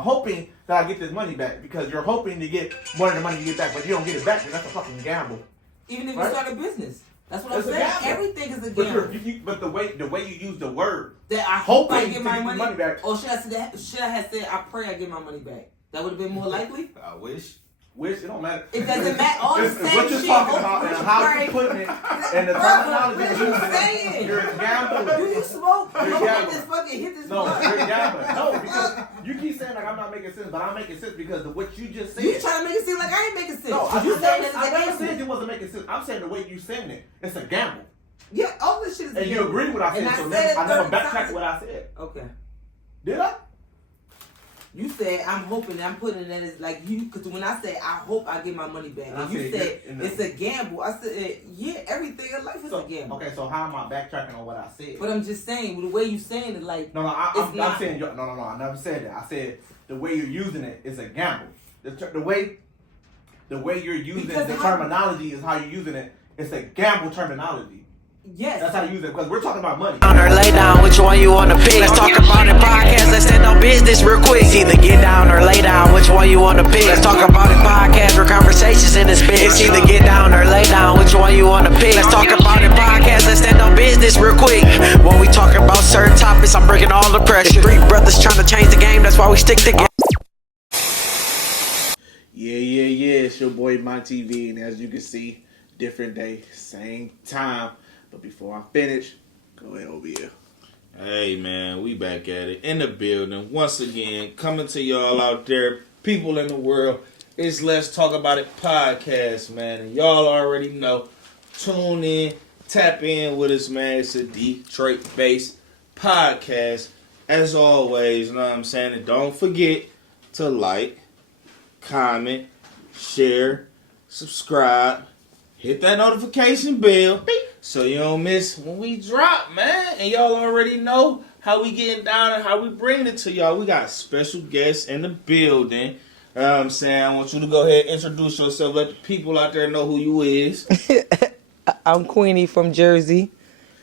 hoping that I get this money back because you're hoping to get more of the money you get back, but you don't get it back. Then that's a fucking gamble. Even if you start a business. That's what I'm saying. Everything is a gamble. But the way you use the word, that I hope I get my money back. Or should I have said I pray I get my money back? That would have been more likely. I wish. It don't matter. It doesn't matter. All the same what you're talking about and how you're putting it and the terminology you're using. You're gambling. Do you smoke? You're gambling. Hit this No, you're gambling. No, because you keep saying like I'm not making sense, but I'm making sense because of what you just said. You trying to make it seem like I ain't making sense. No, I never said it wasn't making sense. I'm saying the way you saying it, it's a gamble. Yeah, all this shit is. And you agree with what I said, so I never backtracked what I said. Okay. Did I? You said I'm hoping. I'm putting that as like you. Because when I say I hope I get my money back, and you said it's a gamble. I said yeah, everything in life is a gamble. Okay, so how am I backtracking on what I said? But I'm just saying the way you saying it, like I'm saying no. I never said that. I said the way you're using it is a gamble. The way you're using the terminology is how you're using it. It's a gamble terminology. Yes. That's how you use it, because we're talking about money. Down or lay down, which one you wanna pick? Let's talk about it podcast, let's stand on business real quick. It's either get down or lay down, which one you wanna pick? Let's talk about it podcast, where conversations in this bitch. It's either get down or lay down, which one you wanna pick? Let's talk about it podcast, let's stand on business real quick. When we talk about certain topics, I'm breaking all the pressure. Three brothers trying to change the game, that's why we stick together. Yeah, it's your boy Monty V, and as you can see, different day, same time. But before I finish, go ahead over here. Hey man, we back at it in the building once again, coming to y'all out there, people in the world. It's Let's Talk About It podcast, man, and y'all already know. Tune in, tap in with us, man. It's a Detroit-based podcast, as always. You know what I'm saying? And don't forget to like, comment, share, subscribe, hit that notification bell. So you don't miss when we drop, man. And y'all already know how we getting down and how we bring it to y'all. We got special guests in the building. You know what I'm saying? I want you to go ahead and introduce yourself. Let the people out there know who you is. I'm Queenie from Jersey.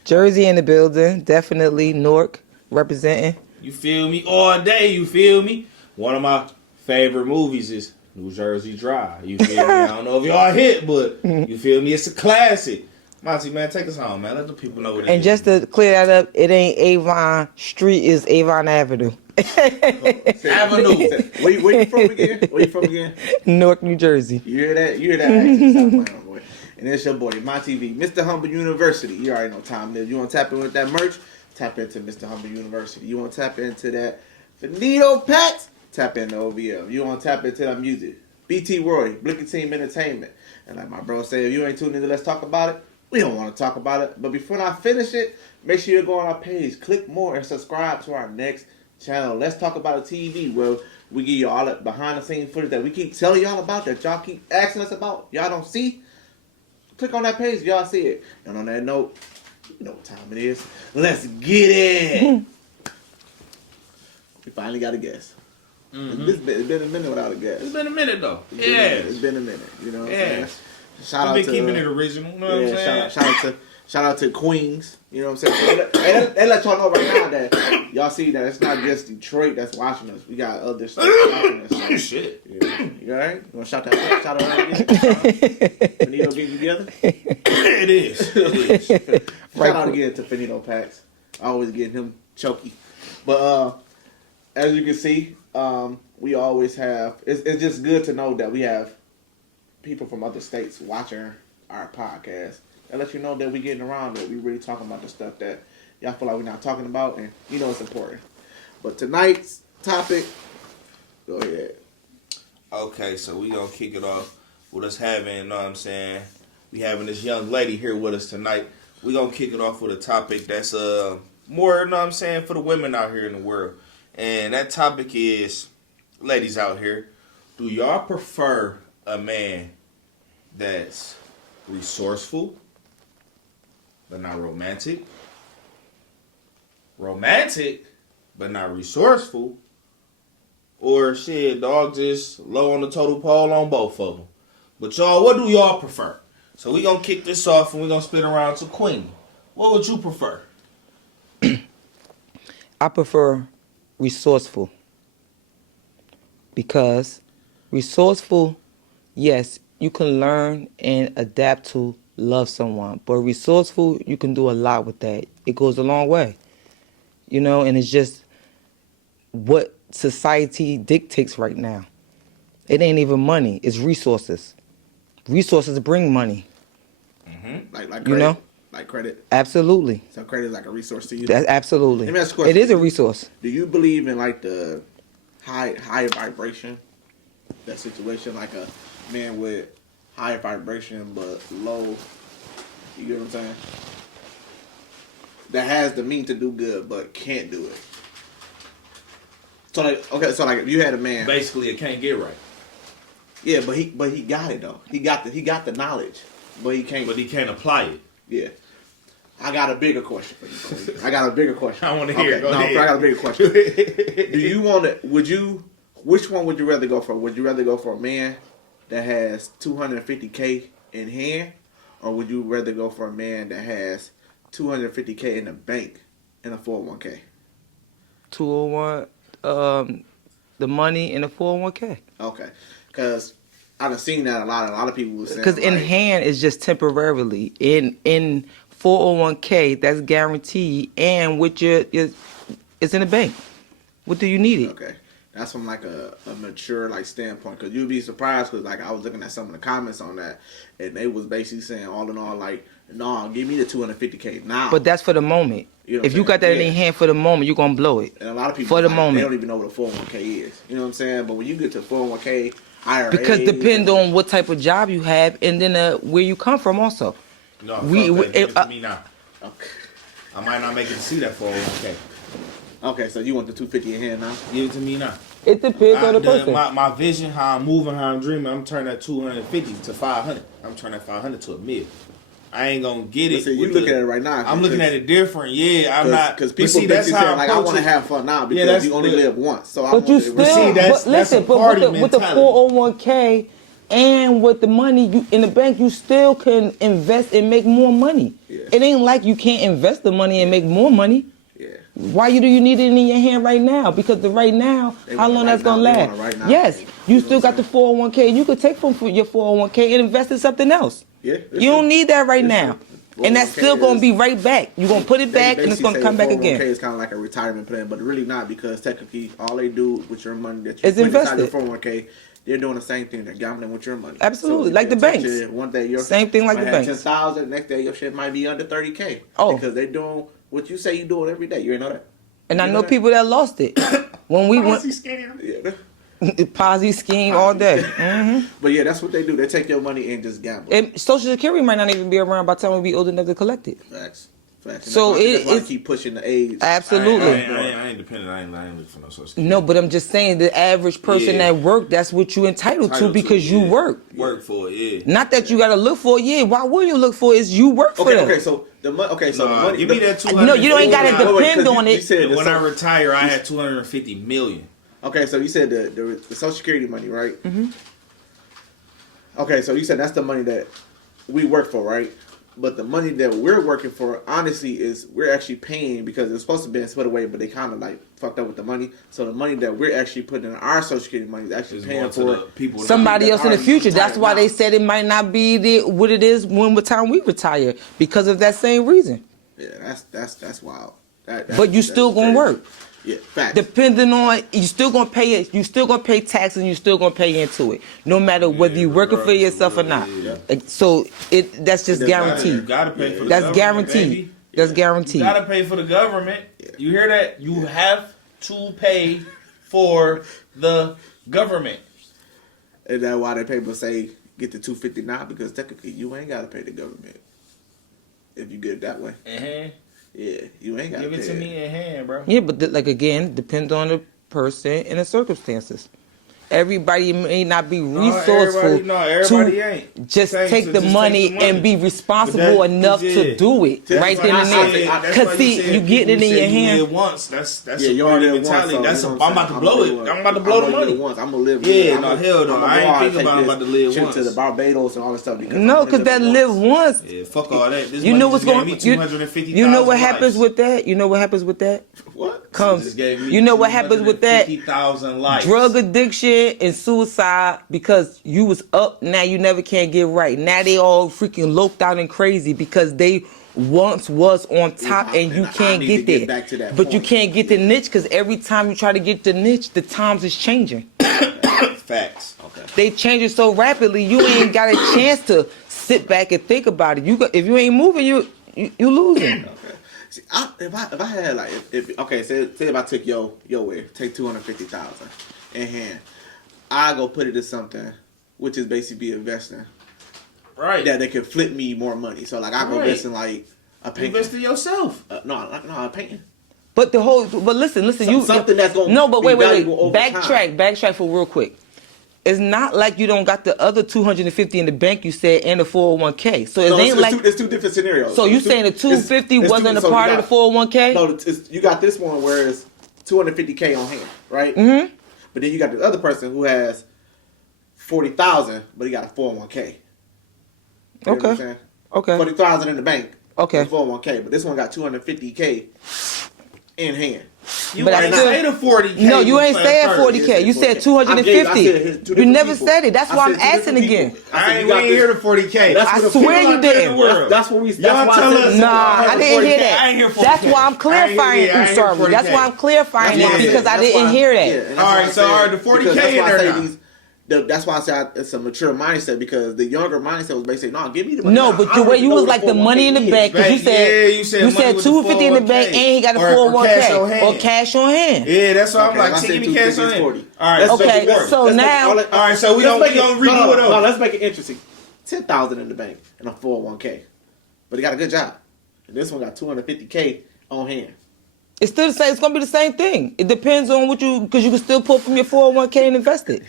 Jersey in the building. Definitely Newark representing. You feel me? All day, you feel me? One of my favorite movies is New Jersey Drive. You feel me? I don't know if y'all hit, but you feel me? It's a classic. Monty, man, take us home, man. Let the people know what it is. And just to clear that up, it ain't Avon Street, it's Avon Avenue. Avenue. Where you from again? Newark, New Jersey. You hear that? Accent, South Carolina, boy. And it's your boy, Monty V, Mr. Humble University. You already know what time it is. You want to tap in with that merch? Tap into Mr. Humble University. You want to tap into that Finito Packs? Tap into OVL. You want to tap into that music? BT Roy, Blicky Team Entertainment. And like my bro said, if you ain't tuned in to Let's Talk About It, we don't want to talk about it. But before I finish it, make sure you go on our page, click more, and subscribe to our next channel. Let's Talk About It TV, where we give you all that behind-the-scenes footage that we keep telling y'all about, that y'all keep asking us about, y'all don't see. Click on that page, y'all see it. And on that note, you know what time it is. Let's get it. We finally got a guest. Mm-hmm. It's been a minute without a guest. It's been a minute, though. It's been a minute. You know what I'm saying? Shout out to keeping it original. You know what I'm saying? Shout out to Queens. You know what I'm saying? They let y'all know right now that y'all see that it's not just Detroit that's watching us. We got other states watching us. So, shit. Yeah. You alright? You want to shout out again? Finito getting together? It is. Shout out again to Finito Packs. I always get him choky. But as you can see, we always have. It's just good to know that we have people from other states watching our podcast. That lets you know that we getting around, that we really talking about the stuff that y'all feel like we're not talking about, and you know it's important. But tonight's topic, go ahead. Okay, so we gonna kick it off with us having, you know what I'm saying, we having this young lady here with us tonight. We gonna kick it off with a topic that's more, you know what I'm saying, for the women out here in the world. And that topic is, ladies out here, do y'all prefer a man that's resourceful but not romantic, romantic but not resourceful, or shit, dog, just low on the total pole on both of them? But y'all, what do y'all prefer? So we gonna kick this off and we gonna split around to Queenie. What would you prefer? I prefer resourceful. because resourceful, yes, you can learn and adapt to love someone, but resourceful, you can do a lot with that. It goes a long way, you know, and it's just what society dictates right now. It ain't even money, it's resources. Resources bring money. Like credit, you know? Like credit. Absolutely. So credit is like a resource to you. Absolutely. Let me ask you a question. It is a resource. Do you believe in like the high vibration? That situation, like a man with high vibration but low. You get what I'm saying? That has the mean to do good but can't do it. So like, okay, so like if you had a man, Basically, it can't get right. yeah, but he got it though. He got the knowledge, but he can't. But he can't apply it. Yeah. I got a bigger question for you, Cody. I got a bigger question. I want to hear it. Go ahead. I got a bigger question. Do you want to? Which one would you rather go for? Would you rather go for a man that has $250K in hand, or would you rather go for a man that has $250K in the bank in a 401K? 201, the money in the 401k. Okay, because I've seen that a lot. A lot of people were saying Because in like, hand is just temporarily. In 401k, that's guaranteed, and with your it's in the bank. What do you need it? Okay. That's from like a mature like standpoint, because you'd be surprised, because like I was looking at some of the comments on that, and they was basically saying all in all like, no, give me the 250K now. But that's for the moment. You know what if you I'm got that saying? in your hand for the moment, you're gonna blow it. And a lot of people for the like, moment. they don't even know what a 401K is. You know what I'm saying? But when you get to 401K, IRA, Because depend on what type of job you have, and then where you come from also. No, We- fuck we- that. Give it uh, to me now. Okay. I might not make it to see that 401k. Okay, so you want the 250 in hand now? Give it to me now. It depends on the person. My vision, how I'm moving, how I'm dreaming, I'm turning that 250 to 500. I'm turning that 500 to $1 million. I ain't gonna get it. See, you looking at it right now. I'm looking at it different. Yeah, I'm not. Because but people see, that's how like, I approach want to it. have fun now, because that's you only good. live once. So I But want you to still, see, that's- but listen, that's a but party with the mentality. 401k and with the money you in the bank, you still can invest and make more money. Yeah. It ain't like you can't invest the money and make more money. Yeah. Why do you need it in your hand right now? Because the right now, They how want it long right that's gonna now. They last? want it right now. Yes, You you know still what got the I'm 401k. You could take from your 401k and invest in something else. Yeah. You don't need that right It's now. true. And that's 401k still gonna is- be right back. You're gonna put it back They and it's basically gonna come say back 401k again. is kind of like a retirement plan, but really not, because technically all they do with your money that you It's put inside your invested. 401k, they're doing the same thing. They're gambling with your money. Absolutely, if like they the touch banks. it, one day your Same thing like might the have banks. 10,000. Next day your shit might be under 30K. Oh. Because they're doing what you say you do it every day. You ain't know that. And I You know that? people that lost it when we went Yeah. Ponzi scheme all day. Hmm. But yeah, that's what they do. They take your money and just gamble. And Social Security might not even be around by the time we be old enough to collect it. Facts. And So that's why they it's keep pushing the age. absolutely. I ain't dependent. I ain't looking for no social security. No, but I'm just saying the average person Yeah. that work, that's what you entitled to Entitled because you yeah. work. Work for it, yeah. Not that you gotta look for it. Yeah, why would you look for it? Is you work for Okay, them. okay, so the money. Okay, so the Nah, money. give me that 200. No, you ain't gotta Wait, wait, depend 'cause on you it. said When I retire, I had 250 million. Okay, so you said the Social Security money, right? Mm-hmm. Okay, so you said that's the money that we work for, right? But the money that we're working for, honestly, is we're actually paying, because it's supposed to be split away, but they kind of like fucked up with the money. So the money that we're actually putting in our Social Security money is actually Is paying going to for the people. Somebody else in the already future. That's retired why now. they said it might not be what it is when the time we retire because of that same reason. Yeah, that's wild. But you still gonna work. Yeah, facts. Depending on you still gonna pay it, you still gonna pay taxes, and you still gonna pay into it, no matter whether you working for regardless of yourself or what not. it is. So that's just You You guaranteed. gotta pay for the That's government, guaranteed. baby. That's You guaranteed. gotta pay for the government. You hear that? You have to pay for the government. And that's why they people say get the 250 now, because technically you ain't gotta pay the government if you get it that way. Yeah, you ain't gotta Give it pay to me in hand, bro. Yeah, but like again, depends on the person and the circumstances. Everybody may not be resourceful everybody to ain't. just Say take to the just money take the and be But responsible that- enough yeah. to do it That's right why then I and said- there. that's Because why see, said you get it people in say your you hand. live once. That's Yeah, a you party only live once, mentality. so That's you a, know what I'm about to saying? blow it. I'm about to blow the money. Once. I'm gonna live. Yeah, I'm no, gonna- hell no. I'm gonna I go ain't out and thinking about I'm take about to live this trip once. to the Barbados and all this stuff. Because No, I'm because only that living live once. once. Yeah, fuck all that. This You money know what's just going. gave me 250,000 You know what happens lives. with that. You know what happens with that. What? comes. You know what happens with that? 50,000 likes. Drug addiction and suicide, because you was up, now you never can get right. Now they all freaking loped out and crazy because they once was on top and you can't get there. Back to that but point. you can't get the niche because every time you try to get the niche, the times is changing. Facts. Okay. They changing so rapidly, you ain't got a chance to sit back and think about it. If you ain't moving, you losing. Okay. See, if I had like say if I took your way, take 250,000 in hand, I go put it in something which is basically investing. Right. That they could flip me more money. So like I go invest in like a painting. Invest in yourself. No, a painting. But listen, Something that's going no, but be wait. valuable over time. Backtrack for real quick. It's not like you don't got the other 250 in the bank you said and the 401k. So it ain't like it's two different scenarios. So you saying the 250 wasn't a part of the 401k? No, you got this one where it's 250K on hand, right? Mm-hmm. But then you got the other person who has 40,000, but he got a 401k. You know what I'm saying? Okay. 40,000 in the bank. Okay. 401k, but this one got 250K in hand. You But ain't I still- say the 40K. No, you ain't said first. 40K. You said I 250. said two You different never people. said it. That's I why said I'm two asking different again. people. I said ain't you got we ain't this- hear the 40K. That's I what the swear people you out there in the didn't. world- That's what we. Y'all That's why tell I said- us- Nah, I didn't hear 40K. that. I ain't hear 40K. That's why I'm clarifying it. I I'm ain't sorry. hear That's 40K. why I'm clarifying That's why it I because said- I that's didn't why- hear yeah, that. and that's All why right, I so said- all right, the 40K because that's in why I there say now. that's why I say it's a mature mindset, because the younger mindset was basically, no, give me the money. No, now. but I the don't way even you know was what like the 401k money in the is. bank, because you Yeah, said you said money with the 250 in the 401k. bank and he got a Or 401k cash on or hand. cash on hand. Yeah, that's why I'm Okay, like, I take said me cash 250 on is hand. 40. All right, Let's so make it- now. so let's make it- now- All right, so we let's make it- gonna redo it over. No, let's make it interesting. 10,000 in the bank and a 401k, but he got a good job. And this one got 250K on hand. It's still the same. It's gonna be the same thing. It depends on what because you can still pull from your 401k and invest it.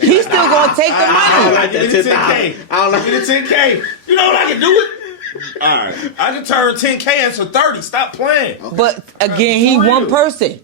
He's still gonna take the I don't money. like Give that me the 10,000. 10K. I don't like Give me the 10K. You know what I can do it? All right. I can turn 10K into 30. Stop playing. But again, he For real. one person.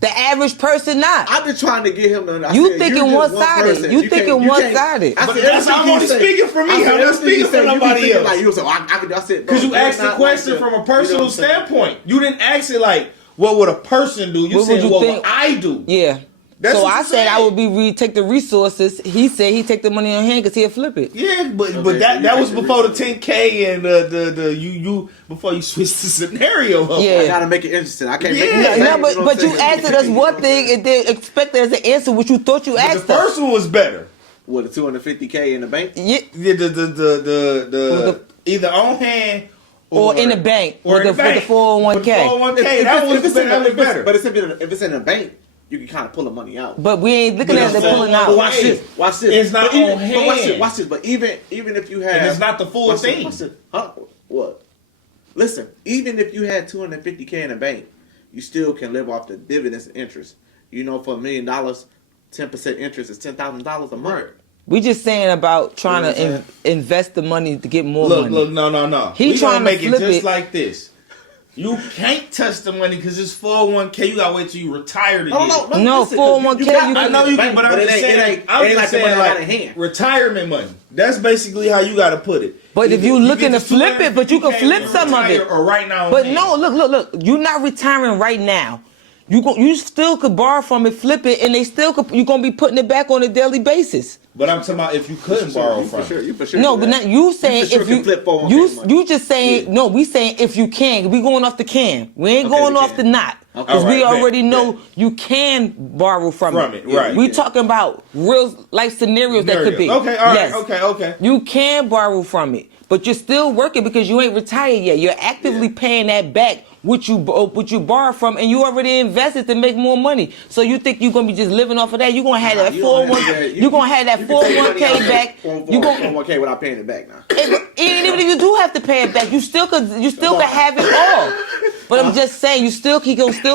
The average person not. I've been trying to get him to. I You said, thinking you're just one-sided. person. You can't- thinking can't- one-sided. I But said, that's everything I'm you only say- speaking for me. I said, I'm not everything you speaking for say, you be nobody thinking else. Like, you was like, I said, Because you bro, asked the not question like from a you know personal what I'm saying? standpoint. You didn't ask it like, what would a person do? You What would said, you what think? would I do? Yeah. That's so what I you said said. I would take the resources. He said he take the money on hand because he'll flip it. Yeah, but Okay, so that you was take the before the risk. 10K and the you before you switched the scenario up. Yeah. I gotta make it interesting. I can't make it. Yeah. the No, same, but know what but you I'm saying? answered us one thing and then expected as an answer what you thought you But asked the us. first one was better. What, the 250K in the bank? Yeah, Yeah, the either on hand or in the bank or with in the bank. with the 401k. With the 401k, that was better. But if it's in the bank, you can kind of pull the money out. But we ain't looking But at it it's pulling all- out. But watch this. Watch this. It's not But even- on But watch hand. this. Watch this. But even if you have, And it's not the full watch this, thing. watch this. Huh? What? Listen. Even if you had 250K in the bank, you still can live off the dividends and interest. You know, for $1 million, 10% interest is $10,000 a month. Right. We just saying about trying You know what to invest the money to get more Look, money. no. He We trying gonna to make it flip just it. like this. You can't touch the money because it's 401k. You gotta wait till you retire to get it. No, listen, 401k, got you money I in know the you bank, can, but I'm it just ain't- saying. it ain't I'm like just the money saying, I got in like hand. retirement money. That's basically how you gotta put it. But if you Either looking get to flip it, but you can 250K flip and some of retire, it. Or right now. But no, look. You're not retiring right now. You still could borrow from it, flip it, and they still could. You're gonna be putting it back on a daily basis. But I'm talking about if you couldn't borrow from it. You for sure. No, do but that. not you saying for sure if can you flip 401k money. you just saying Yeah. no. We saying if you can. We going off the can. We ain't Okay, going the off can. the not. Okay. Because we Alright, already bet, know bet. you can borrow from it. Right. We talking about real life scenarios that could be. Okay, all right, Yes. okay. You can borrow from it, but you're still working because you ain't retired yet. You're actively paying that back, what you borrow from, and you already invested to make more money. So you think you're gonna be just living off of that? You're gonna have that You don't 401. have that. You're gonna have that You can take money 401k out back. from You gonna 401k without paying it back now. even if you do have to pay it back, you still could have it all. But I'm just saying, you still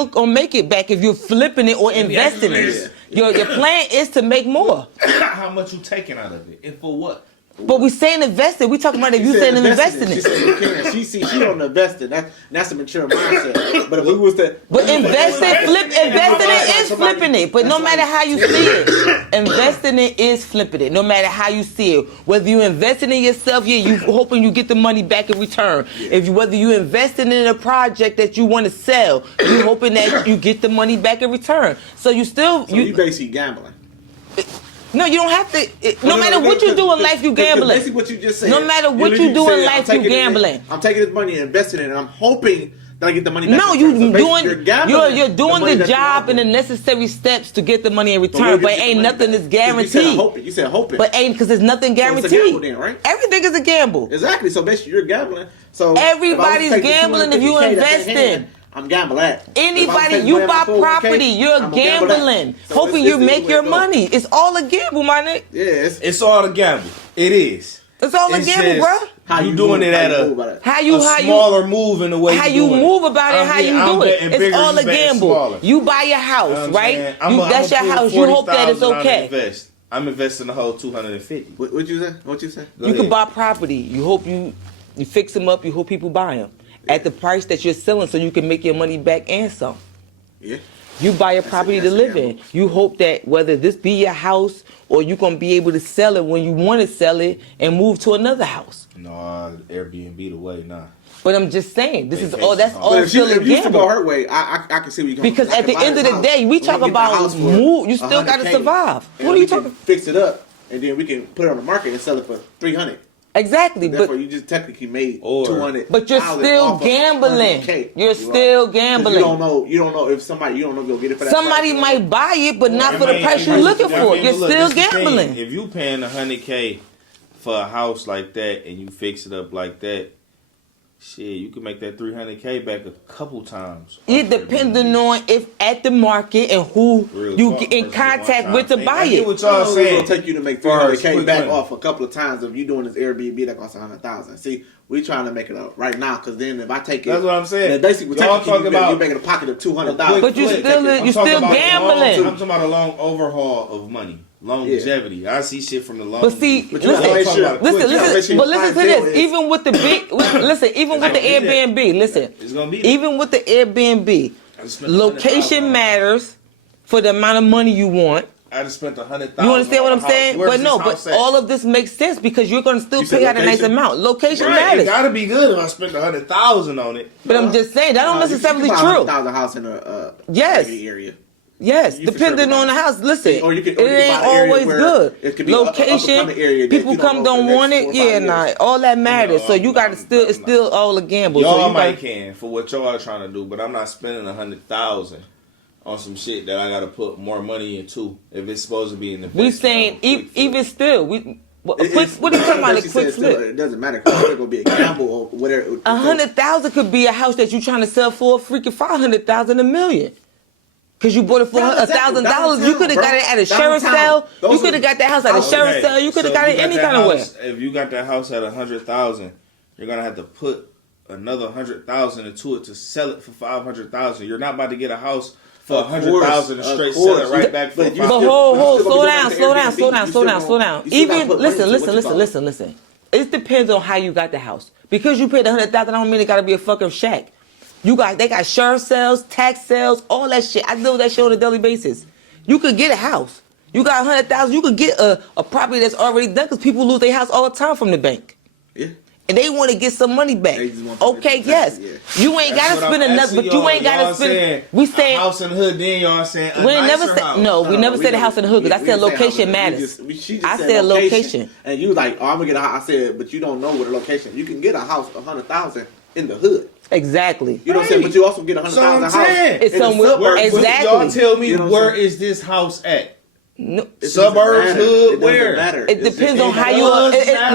gonna make it back if you're flipping it or investing in it. Your plan is to make more. How much you taking out of it, and for what? But we saying invested. We talking about if you saying investing She it. said you can. She don't invest it. That's a mature mindset. But if we was to, Investing it is flipping it. But no matter how you see it, investing it is flipping it. No matter how you see it, whether you investing in yourself, you hoping you get the money back in return. Whether you investing in a project that you want to sell, you hoping that you get the money back in return. So you basically gambling. No, you don't have to. No matter what you do in life, you gambling. Basically, what you just said. No matter what you do in life, you gambling. I'm taking this money and investing it, and I'm hoping that I get the money back. No, you're doing the job and the necessary steps to get the money in return, but ain't nothing is guaranteed. You said hoping. But ain't because there's nothing guaranteed. So it's a gamble then, right? Everything is a gamble. Exactly. So basically, you're gambling. So everybody's gambling if you investing. I'm gambling. Anybody, you buy property, you're gambling, hoping you make your money. It's all a gamble, my nigga. Yes, it's all a gamble. It is. It's all a gamble, bro. How you doing it at a smaller move in the way how you move about it, how you do it. It's all a gamble. You buy your house, right? That's your house. You hope that it's okay. I'm investing the whole $250. What you say? You can buy property. You hope you fix them up. You hope people buy them at the price that you're selling, so you can make your money back and some. Yeah. You buy a property to live in. You hope that whether this be your house or you're going to be able to sell it when you want to sell it and move to another house. No, Airbnb the way, nah. But I'm just saying, that's all still a gamble. If you go her way, I can see where you're going. Because at the end of the day, we talk about move. You still got to survive. What are you talking? Fix it up, and then we can put it on the market and sell it for $300. Exactly, but you just technically made $200. But you're still gambling. You're still gambling. You don't know if somebody you'll get it for that. Somebody might buy it, but not for the price you're looking for. You're still gambling. If you paying $100K for a house like that and you fix it up like that, shit, you can make that $300K back a couple times. It depending on if at the market and who you get in contact with to buy it. What y'all saying? It's gonna take you to make $300K back off a couple of times if you doing this Airbnb that costs $100,000. See, we trying to make it up right now because then if I take it, that's what I'm saying. Basically, y'all talking about you making a pocket of $200,000. But you still gambling. I'm talking about a long overhaul of money. Longevity. Yeah. I see shit from the long. But see, listen to this. Even with the big, even with the Airbnb, it's gonna be even with the Airbnb, location matters for the amount of money you want. I just spent $100,000. You understand what I'm saying? But all of this makes sense because you're going to still pay out a nice amount. Location matters. It gotta be good if I spent $100,000 on it. But I'm just saying that don't necessarily true. $100,000 house in a area. Yes, depending on the house. Listen, it ain't always good. Location, people don't want it. All that matters. So you got to it's still all a gamble. Y'all might can for what y'all are trying to do, but I'm not spending $100,000 on some shit that I got to put more money into if it's supposed to be in the. We saying even still what are you talking about? A quick flip. It doesn't matter. It's gonna be a gamble or whatever. $100,000 could be a house that you're trying to sell for a freaking $500,000, $1 million. Cause you bought it for $1,000. You could have got it at a sheriff's sale. You could have got that house at a sheriff's sale. You could have got it any kind of way. If you got that house at $100,000, you're gonna have to put another $100,000 into it to sell it for $500,000. You're not about to get a house for $100,000 and straight sell it right back for $500,000. But slow down. Even listen. It depends on how you got the house. Because you paid $100,000, I don't mean it got to be a fucking shack. They got sheriff sales, tax sales, all that shit. I deal with that shit on a daily basis. You could get a house. You got $100,000. You could get a property that's already done because people lose their house all the time from the bank. Yeah. And they want to get some money back. Okay, yes. Yeah. You ain't got to spend enough, but you ain't got to spend. We saying house in the hood. Then y'all saying we never said no. We never said a house in the hood because I said location matters. I said location. And you like, I'm gonna get a house. I said, but you don't know where the location. You can get a house for $100,000 in the hood. Exactly. You know what I'm saying? But you also get $100,000 house. It's somewhere. Exactly. Y'all tell me where is this house at? No, suburbs, hood, where? It depends on how you.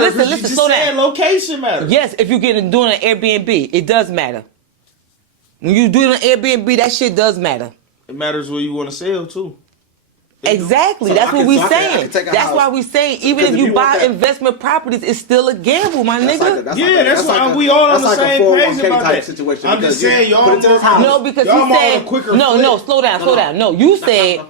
Listen. Slow down. Location matters. Yes, if you're doing an Airbnb, it does matter. When you do an Airbnb, that shit does matter. It matters where you want to sell too. Exactly. That's what we're saying. That's why we're saying even if you buy investment properties, it's still a gamble, my nigga. That's why we all on the same page about that. Situation. I'm just saying y'all no, because you said no. Slow down. No, you said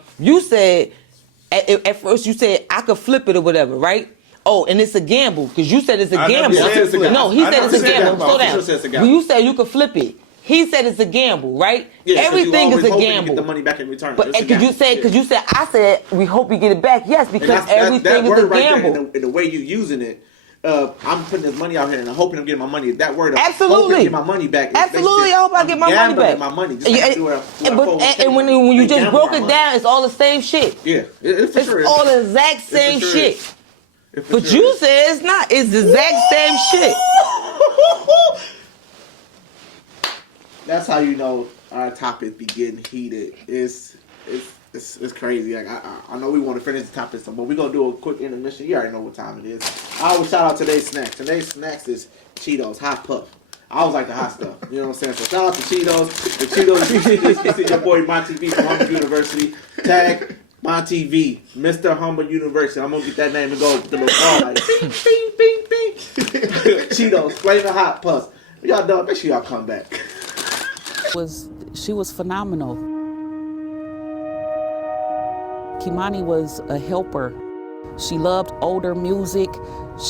at first you said I could flip it or whatever, right? Oh, and it's a gamble because you said it's a I never gamble. said it's a gamble. No, he I said never it's a said gamble. that. Slow Official down. said it's a gamble. Well, you said you could flip it. He said it's a gamble, right? Yeah, 'cause you Everything always is a hoping to gamble. Get the money back in return. But It's a because gamble. you said, I said we hope you get it back. Yes, because And everything that is word a right there, gamble. and the way you using it, I'm putting this money out here and I'm hoping I'm getting my money. That word, of Absolutely. hoping to get my money back. Absolutely, I hope I get my money back. My money, just like and when you just broke it down, it's all the same shit. Yeah, it for It's sure. all the exact same for sure shit. is. It for But sure you is. said it's not. It's the exact same shit. That's how you know our topic be getting heated. It's crazy. Like I know we want to finish the topic, but we're gonna do a quick intermission. You already know what time it is. I always shout out today's snacks. Today's snacks is Cheetos, hot puff. I always like the hot stuff. You know what I'm saying? So shout out to Cheetos. The Cheetos, you see your boy Monty V from Humble University. Tag Monty V, Mr. Humble University. I'm gonna get that name and go with the little ball like bing, bing, bing, bing. Cheetos, flavor hot puffs. Y'all done? Make sure y'all come back. She was phenomenal. Kei'Mani was a helper. She loved older music.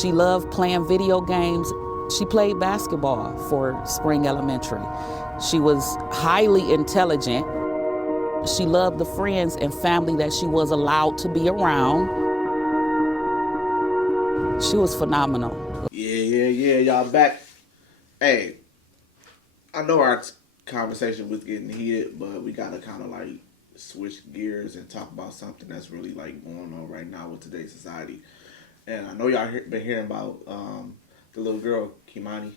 She loved playing video games. She played basketball for Spring Elementary. She was highly intelligent. She loved the friends and family that she was allowed to be around. She was phenomenal. Yeah, y'all back. Hey, I know our conversation was getting heated, but we gotta kind of like switch gears and talk about something that's really like going on right now with today's society. And I know y'all been hearing about the little girl Kei'Mani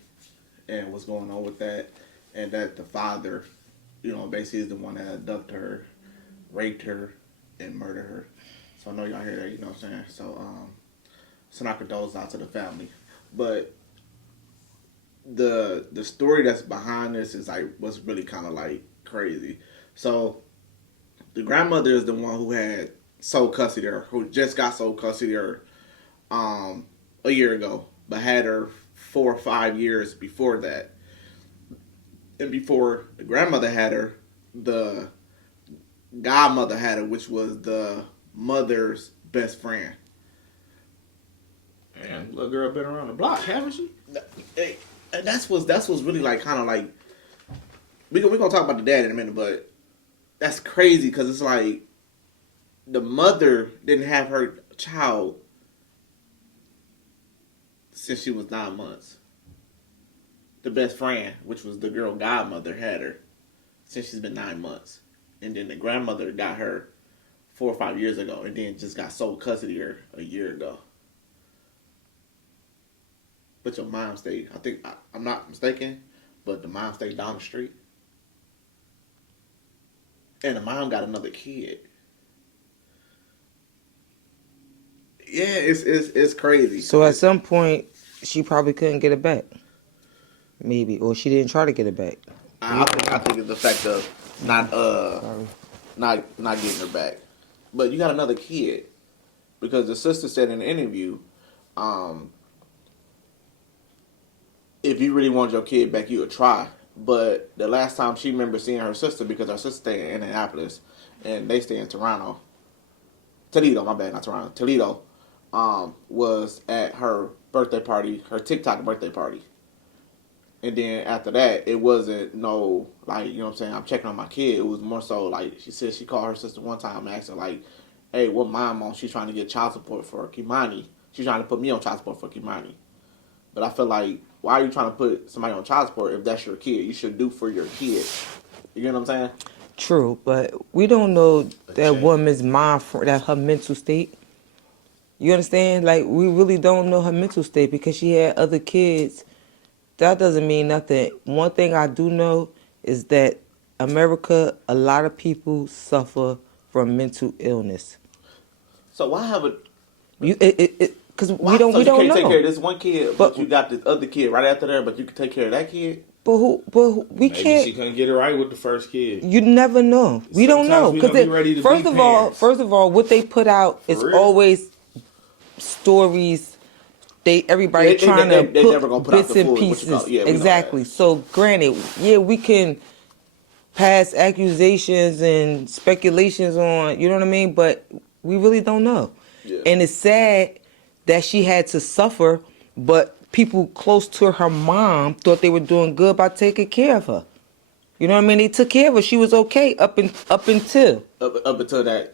and what's going on with that, and that the father, basically is the one that abducted her, raped her, and murdered her. So I know y'all hear that, you know what I'm saying? So I condole out to the family. But the story that's behind this is like what's really kind of like crazy. So the grandmother is the one who had sole custody of her, who just got sole custody of her a year ago, but had her 4 or 5 years before that. And before the grandmother had her, the godmother had her, which was the mother's best friend. Man, little girl been around the block, haven't she? And that's what's really like kind of like we're gonna talk about the dad in a minute, but that's crazy because it's like the mother didn't have her child since she was 9 months. The best friend, which was the girl godmother, had her since she's been 9 months, and then the grandmother got her 4 or 5 years ago, and then just got sole custody of her a year ago. But your mom stayed, I think, I'm not mistaken, but the mom stayed down the street. And the mom got another kid. Yeah, it's crazy. So at some point, she probably couldn't get it back. Maybe. Or she didn't try to get it back. I think it's the fact of not getting her back. But you got another kid. Because the sister said in an interview, if you really want your kid back, you would try. But the last time she remember seeing her sister, because her sister stayed in Indianapolis, and they stay in Toledo, my bad, not Toronto, Toledo, was at her birthday party, her TikTok birthday party. And then after that, it wasn't no, like, you know what I'm saying, I'm checking on my kid. It was more so, like, she said she called her sister one time and asked her, like, hey, what mom on? She's trying to get child support for Kei'Mani. She's trying to put me on child support for Kei'Mani. But I feel like, why are you trying to put somebody on child support if that's your kid? You should do for your kid. You know what I'm saying? True, but we don't know that woman's mind, that her mental state. You understand? Like, we really don't know her mental state because she had other kids. That doesn't mean nothing. One thing I do know is that America, a lot of people suffer from mental illness. So why have a... Because we don't know. You can't take care of this one kid, but you got this other kid right after there, but you can take care of that kid? But we Maybe can't. she couldn't get it right with the first kid. You never know. We don't know Sometimes we don't be ready to first be of all, parents. what they put out is real? always stories. Everybody trying to they never gonna put put out bits the and full, what you pieces. call it. Yeah, we know Exactly. that. So granted, yeah, we can pass accusations and speculations on. You know what I mean? But we really don't know. Yeah. And it's sad that she had to suffer, but people close to her mom thought they were doing good by taking care of her. You know what I mean? They took care of her. She was okay up until that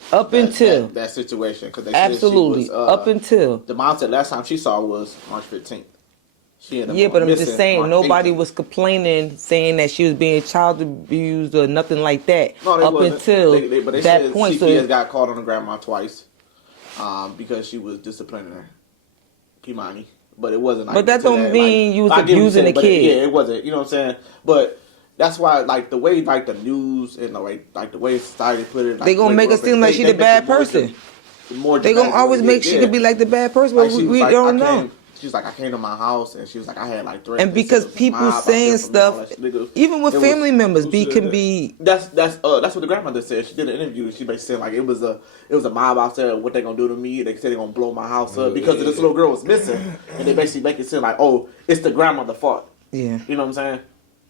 situation. Cause they absolutely said she was, up until the mom said last time she saw was March 15th. She ended up yeah, but I'm just missing saying March nobody 18th. was complaining, saying that she was being child abused or nothing like that. No, they up wasn't. until But they that said point. CPS So got called on the grandma twice because she was disciplining her, Kei'Mani. But it wasn't like. But that don't mean you was I get what you're abusing saying, the but kid. Yeah, it wasn't. You know what I'm saying? But that's why, like the way, like the news and the way, like the way society put it, like, they gonna make her seem like she the bad person. They gonna always make she could be like the bad person, but like we like, don't know. She was like, I came to my house and she was like, I had like threats. And because people saying stuff, even with family members, can be. That's what the grandmother said. She did an interview. She basically said like it was a mob out there. What they gonna do to me? They said they gonna blow my house up because this little girl was missing, and they basically make it seem like, oh, it's the grandmother's fault. Yeah, you know what I'm saying?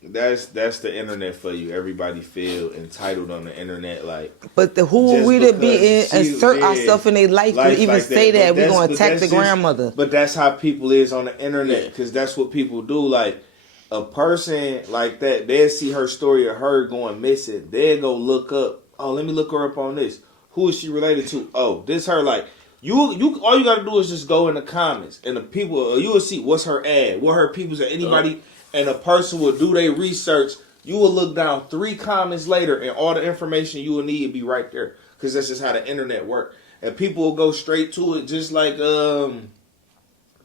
That's the internet for you. Everybody feel entitled on the internet, like. But who are we to be insert ourselves in their life to even like say that we're gonna attack the grandmother? But that's how people is on the internet, because that's what people do. Like a person like that, they'll see her story of her going missing. They'll go look up. Oh, let me look her up on this. Who is she related to? Oh, this her. Like you all you gotta do is just go in the comments and the people. You will see what's her ad, what her people's at anybody. And a person will do their research. You will look down 3 comments later, and all the information you will need will be right there. Because that's just how the internet works. And people will go straight to it, just like the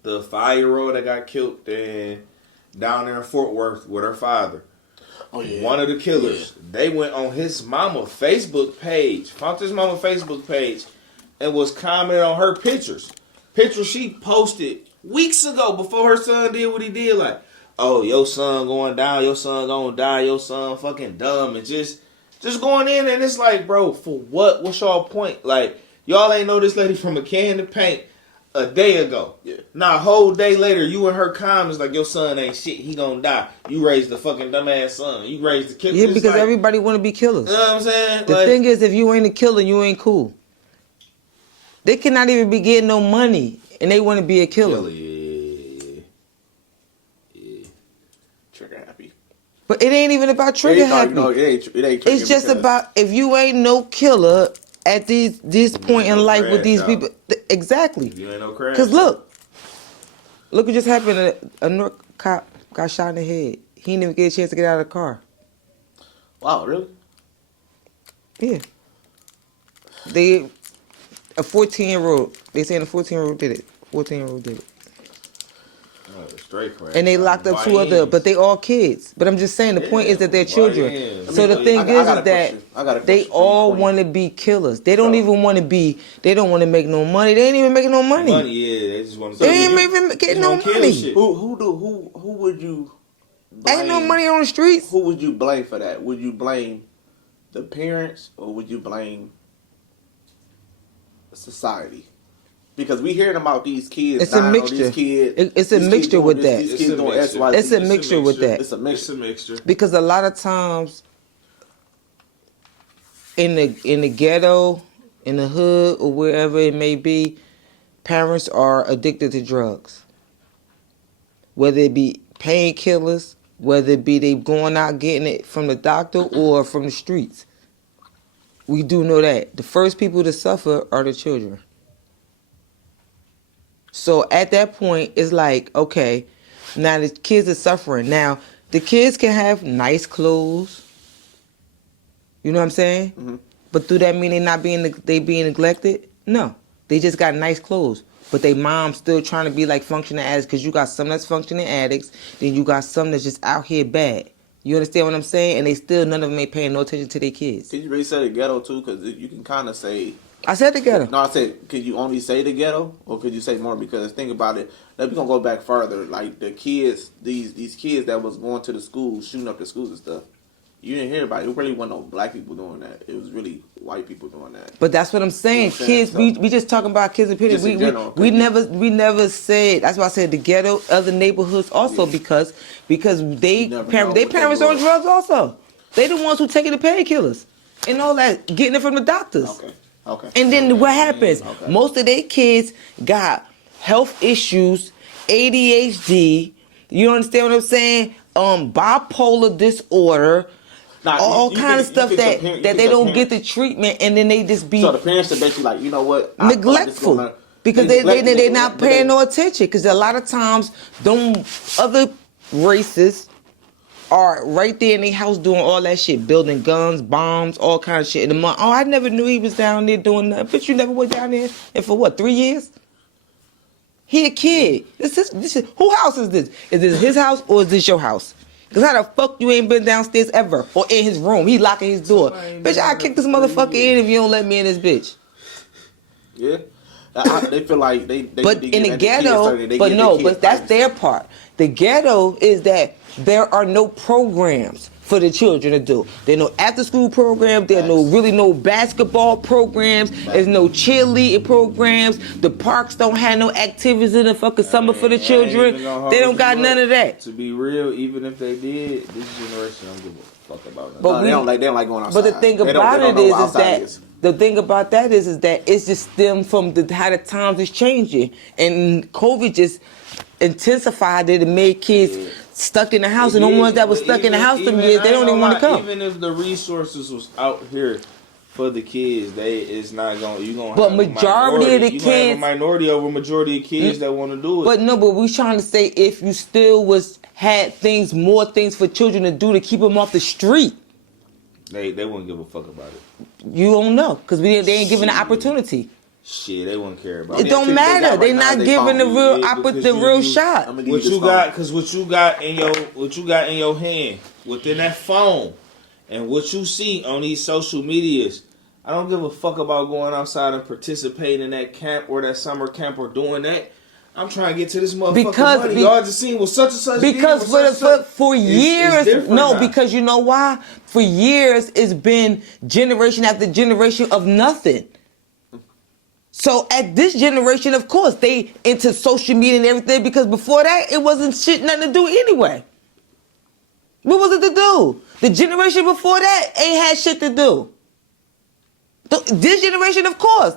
5-year-old that got killed down there in Fort Worth with her father. Oh yeah. One of the killers. Yeah. They went on his mama Facebook page, found his mama Facebook page, and was commenting on her pictures. Pictures she posted weeks ago before her son did what he did. Like, oh, your son going down, your son gonna die, your son fucking dumb, and just going in, and it's like, bro, for what? What's y'all point? Like, y'all ain't know this lady from a can of paint a day ago. Yeah. Now, a whole day later, you and her comments like, your son ain't shit, he gonna die. You raised the fucking dumbass son. You raised the killer. Yeah, because like, everybody want to be killers. You know what I'm saying? The thing is, if you ain't a killer, you ain't cool. They cannot even be getting no money, and they want to be a killer. But it ain't even about trigger happy. No, it ain't it's just about if you ain't no killer at this point in life with these people. Exactly. You ain't no crash. Because look what just happened. A North cop got shot in the head. He didn't even get a chance to get out of the car. Wow, really? Yeah. A 14-year-old. They saying a 14-year-old did it. 14-year-old did it. And they locked up 2 other, but they all kids. But I'm just saying the point is that they're children. So the thing is that they all want to be killers. They don't even want to be. They don't want to make no money. They ain't even making no money. They just want to. They ain't even getting no money. Who would you? Blame? Ain't no money on the streets. Who would you blame for that? Would you blame the parents or would you blame society? Because we hearing about these kids. It's a mixture. It's a mixture with that. It's a mixture with that. It's a mixture. Because a lot of times, in the ghetto, in the hood, or wherever it may be, parents are addicted to drugs. Whether it be painkillers, whether it be they going out getting it from the doctor or from the streets. We do know that the first people to suffer are the children. So at that point, it's like, okay, now the kids are suffering. Now, the kids can have nice clothes. You know what I'm saying? Mm-hmm. But do that mean they being neglected? No. They just got nice clothes. But they mom's still trying to be like functioning addicts because you got some that's functioning addicts, then you got some that's just out here bad. You understand what I'm saying? And they still, none of them ain't paying no attention to their kids. Can you really say the ghetto too? Because you can kind of say... I said the ghetto. No, I said, could you only say the ghetto? Or could you say more? Because think about it. We're going to go back further. Like the kids, these kids that was going to the schools, shooting up the schools and stuff. You didn't hear about it. It really wasn't no black people doing that. It was really white people doing that. But that's what I'm saying. You know kids, so, we just talking about kids and period. We never said. That's why I said the ghetto, other neighborhoods also because they parents on drugs also. They the ones who taking the painkillers and all that, getting it from the doctors. Okay. And then what happens? Okay. Most of their kids got health issues, ADHD. You understand what I'm saying? Bipolar disorder. Nah, all you kind of think- stuff you think that the that they don't get the treatment, and then they just be So the parents are basically like, you know what? I feel like this is neglectful gonna- because they they're not paying no attention. Because a lot of times, them other races are right there in their house doing all that shit, building guns, bombs, all kind of shit. And the mom, oh, I never knew he was down there doing that. But you never went down there, and for what, 3 years? He a kid. This is who house is this? Is this his house or is this your house? Cause how the fuck you ain't been downstairs ever or in his room? He locking his door. Bitch, I kick this motherfucker in if you don't let me in this bitch. Yeah. They feel like they But they in get the at kids ghetto, so they but give no, their kids but that's privacy. their part. The ghetto is that there are no programs for the children to do. There are no after school programs, there are no basketball programs, there's no cheerleading programs, the parks don't have no activities in the fucking summer for the children. They don't got none of that. To be real, even if they did, this generation don't give a fuck about that. But They don't like going outside. But the thing They don't- about they don't it know is what outside that the thing about that is that it's just stemmed from how the times is changing, and COVID just intensified it and made kids stuck in the house, and the ones that was stuck in the house them years, they don't even want to come. Even if the resources was out here for the kids, it's not going. You gonna. But have majority of the you gonna have kids- a minority over majority of kids that want to do it. But no, but we trying to say if you still had more things for children to do to keep them off the street, They wouldn't give a fuck about it. you don't know because they ain't given the opportunity. Shit, they wouldn't care about It it. don't matter. They not giving the real because the real you- shot. I'm gonna give What you you this got? phone. Because what you got in your hand within that phone, and what you see on these social medias, I don't give a fuck about going outside and participating in that camp or that summer camp or doing that. I'm trying to get to this motherfucking money. Y'all just seen what such and such did, Because what such and such. for It's years, different no, now. because you know why? For years, it's been generation after generation of nothing. So at this generation, of course, they into social media and everything because before that, it wasn't shit nothing to do anyway. What was it to do? The generation before that ain't had shit to do. This generation, of course,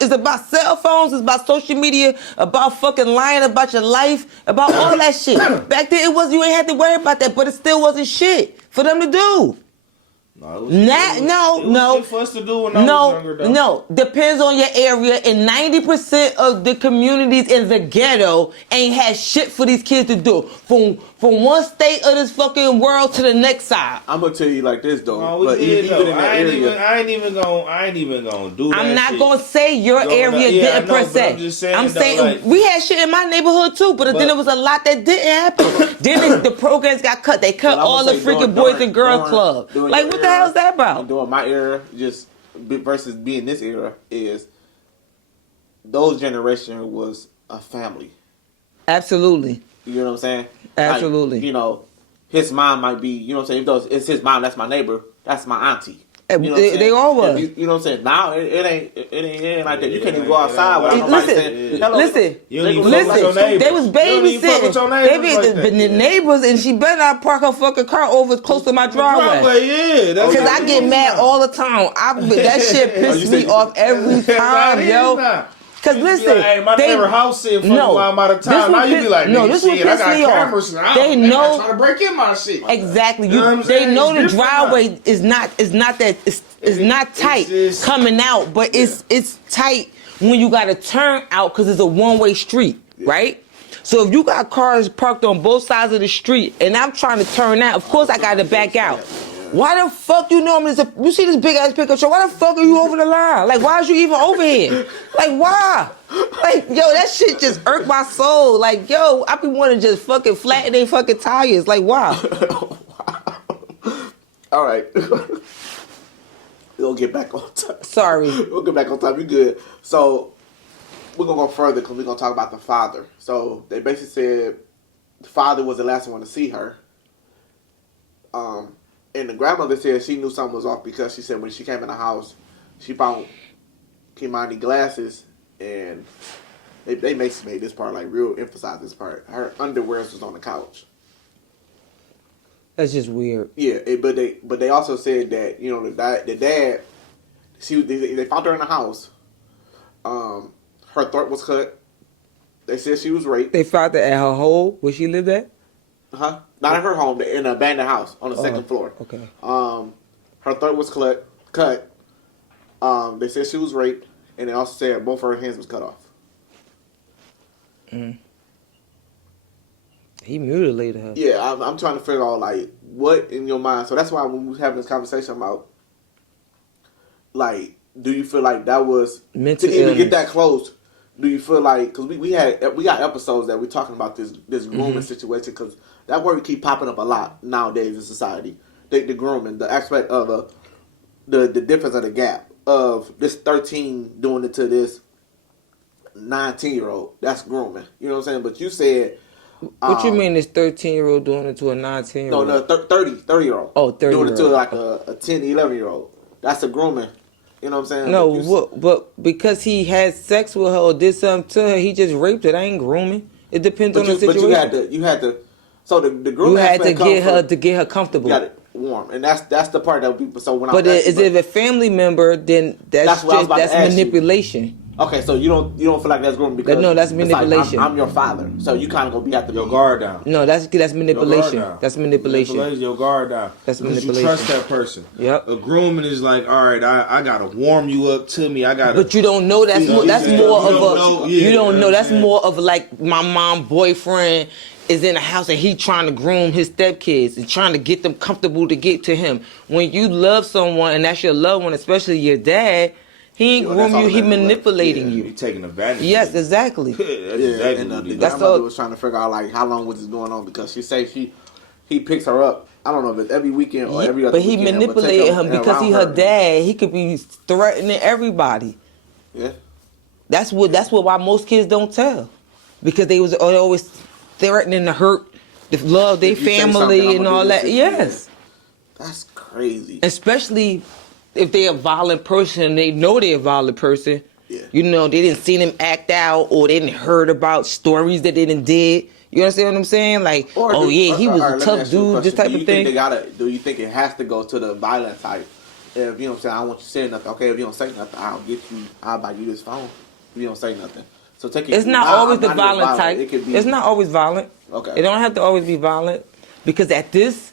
is about cell phones, it's about social media, about fucking lying about your life, about all that shit. Back then, you ain't had to worry about that, but it still wasn't shit for them to do. No, it was shit for us to do when I was younger, though. No, depends on your area. And 90% of the communities in the ghetto ain't had shit for these kids to do. From one state of this fucking world to the next side. I'm gonna tell you like this though. No, we but did, even though. in that area, I ain't even gonna do that. I'm not shit. gonna say your area didn't per se. I'm just saying, I'm though, saying like, we had shit in my neighborhood too, but then there was a lot that didn't happen. Then the programs got cut. They cut But I'm all gonna the say freaking during- boys and girls during- club. during Like your what the era, hell is that about? and during my era, just versus being this era, is those generation was a family. Absolutely. You know what I'm saying? Absolutely. Like, you know, his mom might be. You know what I'm saying? If it's his mom, that's my neighbor. That's my auntie. You know what I'm They saying? all was. You know what I'm saying? Now it ain't like that. You can't even go it outside ain't without like nobody that. saying, hello. Listen. You don't even Listen, fuck with your neighbors. They was You don't even fuck with your babysitting. They neighbors like that. the neighbors, and she better not park her fucking car over close to my driveway. Yeah, that's Cause how I it get is mad now. all the time. That shit Oh, you pisses said me you- off every That's how time, it is yo. now. Cause You be listen, like, hey, my neighbor house sitting for no, while I'm out of this town. Now would you be piss- like, no, nigga, this would shit, I piss got me off. cameras. They know- trying to break in my shit. exactly. You know what I'm They saying? know It's the different driveway is not tight just- coming out, but it's tight when you got to turn out because it's a one-way street, right? So if you got cars parked on both sides of the street and I'm trying to turn out, of course I got to back out. Why the fuck you you see this big ass pickup truck? Why the fuck are you over the line? Like, why is you even over here? Like, why? Like, yo, that shit just irked my soul. Like, yo, I be wanting to just fucking flatten they fucking tires. Like, why? All right. We'll get back on time. Sorry. We'll get back on time. You good? So we're gonna go further because we're gonna talk about the father. So they basically said the father was the last one to see her. And the grandmother said she knew something was off because she said when she came in the house, she found Kei'Mani glasses, and they basically made this part like real emphasize this part. Her underwear was on the couch. That's just weird. Yeah, but they also said that the dad they found her in the house. Her throat was cut. They said she was raped. They found her at her home where she lived at? Huh? Not in her home, in an abandoned house on the second floor. Okay. Her throat was cut. They said she was raped, and they also said both her hands was cut off. He mutilated her. Yeah, I'm trying to figure out, like, what in your mind. So that's why when we was having this conversation about, like, do you feel like that was Mental to even illness. get that close? Do you feel like, because we got episodes that we're talking about this grooming situation, because that word keep popping up a lot nowadays in society. The grooming, the aspect of the difference of the gap of this 13 doing it to this 19-year-old. That's grooming. You know what I'm saying? But you said. What you mean this 13-year-old doing it to a 19-year-old? No, the 30-year-old. Oh, 30-year-old. Doing it to like a 10, 11-year-old. That's a grooming. You know what I'm saying? No, but because he had sex with her or did something to her, he just raped her. That ain't grooming. It depends on the situation. But you had to. So the grooming. You had to get her comfortable. You got it warm, and that's the part that people. So when but is it a family member? Then that's manipulation. Okay, so you don't feel like that's grooming because no, that's manipulation. Like, I'm your father, so you kind of gonna have to your guard down. No, that's manipulation. That's manipulation. Your guard down. That's because manipulation. You trust that person. Yep. A grooming is like, all right, I gotta warm you up to me. I gotta. But you don't know that's more. That's more of a. You don't know. That's more of like my mom boyfriend is in the house and he trying to groom his stepkids and trying to get them comfortable to get to him. When you love someone and that's your loved one, especially your dad. He ain't groom you. He manipulating you. He taking advantage. Yes, exactly. That's exactly. And the that's grandmother was trying to figure out like how long was this going on because she said he picks her up. I don't know if it's every weekend or every other. But he weekend, manipulated him because he her dad. He could be threatening everybody. Yeah. That's why most kids don't tell, because they was always threatening to hurt, to love their family and all that. Yes. That's crazy. Especially if they're a violent person and they know they're a violent person. Yeah. You know, they didn't see them act out or they didn't heard about stories that they didn't did. You understand what I'm saying? Like, he was a tough dude, this type of thing. Do you think it has to go to the violent type? If you know what I'm saying, I don't want you to say nothing. Okay, if you don't say nothing, I'll buy you this phone. If you don't say nothing. So take it. It's not always the violent type. It could be. It's not always violent. Okay. It don't have to always be violent. Because at this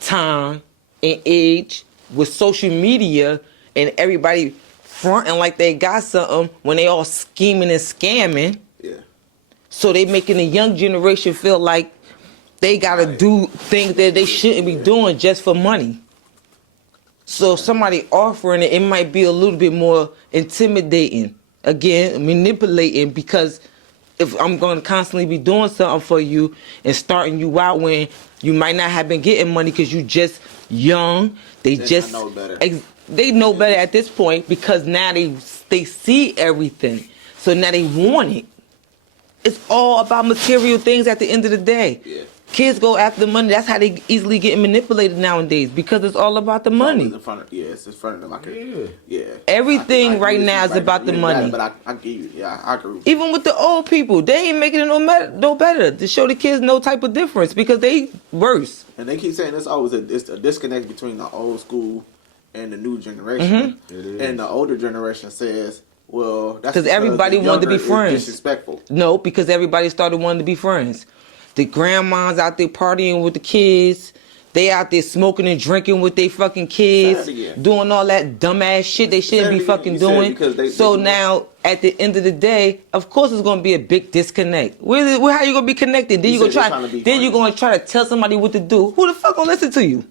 time and age, with social media and everybody fronting like they got something when they all scheming and scamming. Yeah. So they making the young generation feel like they gotta do things that they shouldn't be doing just for money. So if somebody offering it, it might be a little bit more intimidating. Again, manipulating, because if I'm gonna constantly be doing something for you and starting you out when you might not have been getting money because you just young. They just know better. They know better at this point because now they see everything. So now they want it. It's all about material things at the end of the day. Yeah. Kids go after the money. That's how they easily get manipulated nowadays, because it's all about the money. It's in front of them. Yeah. Everything right now is about the money. But I get you. Yeah, I agree. Even with the old people, they ain't making it no better to show the kids no type of difference because they worse. And they keep saying it's a disconnect between the old school and the new generation. Mm-hmm. And the older generation says, well, that's because everybody wanted to be friends. Disrespectful. No, because everybody started wanting to be friends. The grandmas out there partying with the kids. They out there smoking and drinking with their fucking kids. Doing all that dumbass shit they shouldn't be fucking doing. So now, at the end of the day, of course it's going to be a big disconnect. How you going to be connected? Then you're going to try to tell somebody what to do. Who the fuck going to listen to you?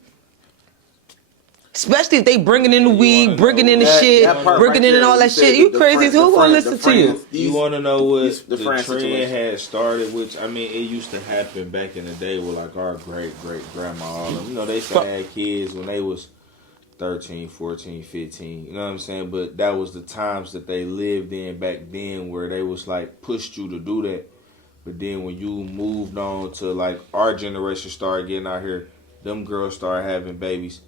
Especially if they bringing in the weed, bringing in the shit, bringing in all that shit. You crazy as who gonna listen to you? You want to know what the trend situation had started, which, I mean, it used to happen back in the day with, like, our great-great-grandma, all of them. You know, they used to have kids when they was 13, 14, 15. You know what I'm saying? But that was the times that they lived in back then where they was, like, pushed you to do that. But then when you moved on to, like, our generation started getting out here, them girls started having babies.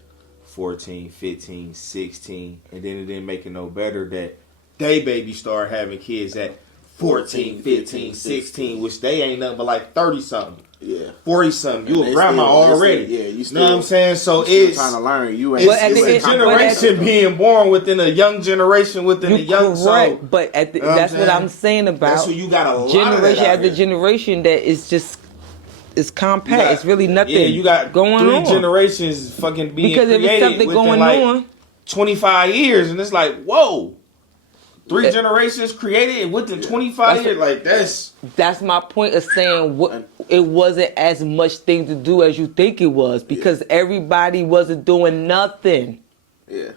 14, 15, 16, and then it didn't make it no better that they baby start having kids at 14, 15, 16, which they ain't nothing but like 30 something. Yeah. 40-something. You And a grandma already. yeah, you still. Know what I'm saying? So Still it's trying to learn. You ain't. It's a generation being born within a young generation within a young. Correct, So, but that's what I'm saying about. That's what you got a lot generation of that after generation that is just. It's compact. It's really nothing. Yeah, you got going three on. generations fucking being because if it's created something within going like on, 25 years, and it's like, whoa, 3 generations created within 25 years. Like that's my point of saying it wasn't as much thing to do as you think it was because everybody wasn't doing nothing. Yeah.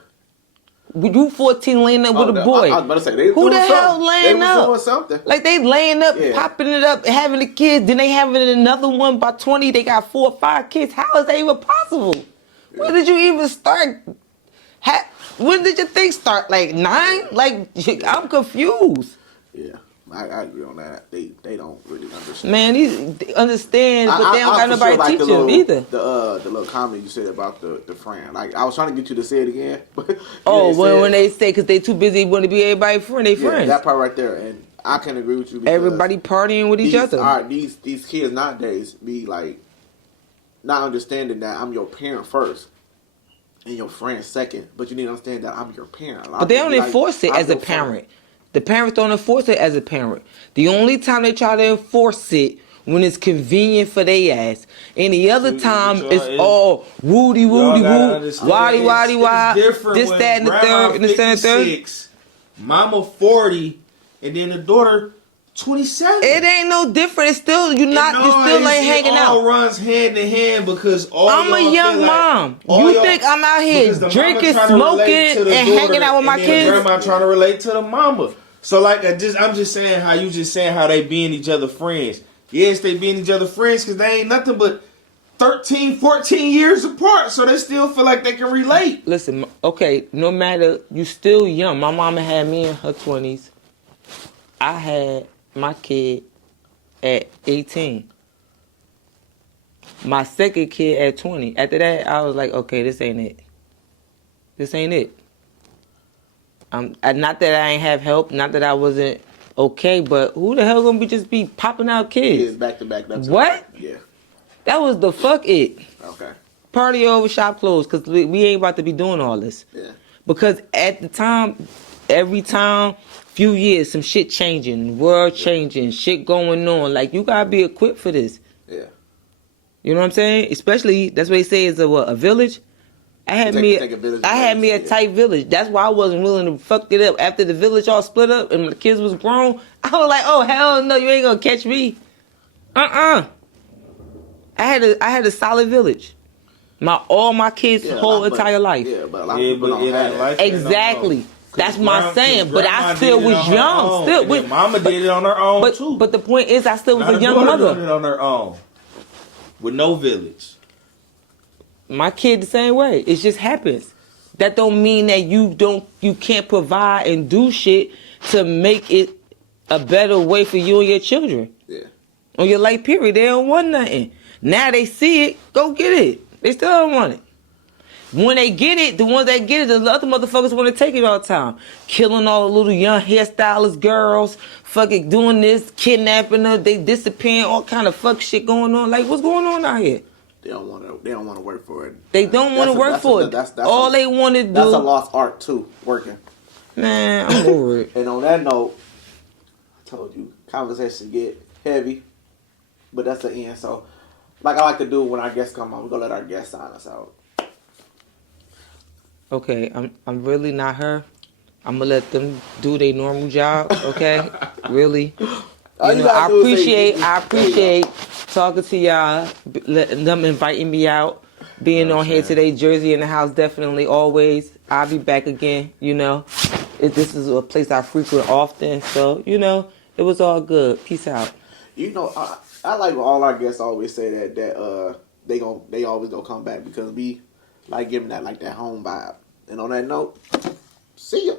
You 14 laying up with a boy. I was about to say, who the hell laying up? Doing something. Like they laying up, popping it up, having the kids. Then they having another one by 20. They got 4 or 5 kids. How is that even possible? Yeah. When did you even start? When did your thing start? Like 9? Like I'm confused. Yeah. I agree on that. They don't really understand. Man, they understand, but they don't got nobody teach them either. The little comment you said about the friend. Like, I was trying to get you to say it again. But when they say because they too busy want to be everybody's friend, they friends. That part right there. And I can agree with you. Because everybody partying with each other. These kids nowadays be like, not understanding that I'm your parent first. And your friend second. But you need to understand that I'm your parent. But they don't enforce it as a parent. The parents don't enforce it as a parent. The only time they try to enforce it when it's convenient for their ass. Any other time it's all woody woo, waddy, this, that, and the third, and the third. Mama 40, and then the daughter 27. It ain't no different. It's still you still ain't hanging out. It all runs hand in hand because I'm a young mom. You think I'm out here drinking, smoking, and hanging out with my kids? Grandma trying to relate to the mama. So like I'm just saying how they being each other friends. Yes, they being each other friends because they ain't nothing but 13, 14 years apart. So they still feel like they can relate. Listen, okay, no matter, you still young. My mama had me in her 20s. I had my kid at 18. My second kid at 20. After that, I was like, okay, this ain't it. This ain't it. Not that I ain't have help, not that I wasn't okay, but who the hell gonna be popping out kids? Kids back to back. What? Yeah. That was the fuck it. Okay. Party over, shop closed, because we ain't about to be doing all this. Yeah. Because at the time, every time, few years, some shit changing, world changing, shit going on. Like, you gotta be equipped for this. Yeah. You know what I'm saying? Especially, that's what they say is a village. I had me a tight village. That's why I wasn't willing to fuck it up. After the village all split up and the kids was grown, I was like, oh hell no, you ain't gonna catch me. I had a solid village. All my kids' whole entire life. Yeah, but a lot of people don't have that. Exactly. That's my saying. But I still was young. Mama did it on her own too. But the point is, I still was a young mother. Did it on her own with no village. My kid the same way. It just happens. That don't mean that you can't provide and do shit to make it a better way for you and your children. Yeah. On your life period, they don't want nothing. Now they see it, go get it. They still don't want it. When they get it, the ones that get it, the other motherfuckers want to take it all the time. Killing all the little young hairstylist girls, fucking doing this, kidnapping them, they disappearing, all kind of fuck shit going on. Like, what's going on out here? They don't want to work for it. They don't want to work for it. All they want to do. That's a lost art too. Working. Man, I'm over it. And on that note, I told you conversations get heavy, but that's the end. So, like I like to do when our guests come on, we're gonna let our guests sign us out. Okay, I'm really not her. I'm gonna let them do their normal job. Okay, really. I appreciate talking to y'all, letting them inviting me out, being on here today. Jersey in the house, definitely, always. I'll be back again. This is a place I frequent often, so it was all good. Peace out. I like when all our guests always say that they always gonna come back because we like giving that home vibe. And on that note, see ya.